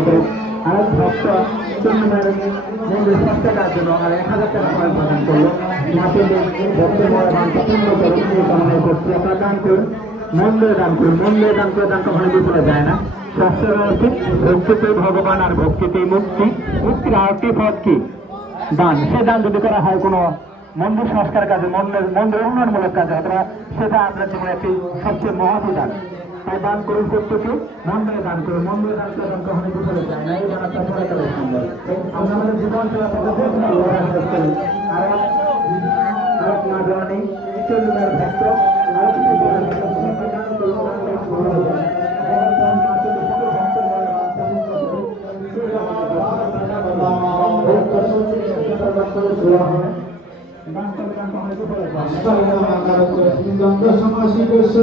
মতো আরেক ভক্ত মন্দির 100 টাকার জন্য আর 1000 টাকা করে প্রদান করলো। মাকে ভক্তের মনে বাঞ্ছা পূর্ণ করুন এই কামনা করছি। আপনারা দান করুন, মন্দিরে দান করুন। মন্দিরে দান করে দান কখনো বিফলে যায় না। শাস্ত্রে রয়েছে ভক্তিতে ভগবান আর ভক্তিতে মুক্তি। মুক্তির আরেকটি পথ কি? দান। সে দান যদি করা হয় কোনো মন্দির সংস্কার কাজে, মন্দির উন্নয়নমূলক কাজে, অথবা সেটা আপনার জীবনে একটি সবচেয়ে মহৎ দান। তাই দান করুন প্রত্যেকে, মন্দিরে দান করুন। মন্দিরে দান করে দান কখনো বিফলে যায় না। এই দান আপনার পরে করা সম্ভব। আমরা আমাদের জীবন চলা করি। আরেক মা জননী চন্দ্রের ভক্ত श्रीकृष्ण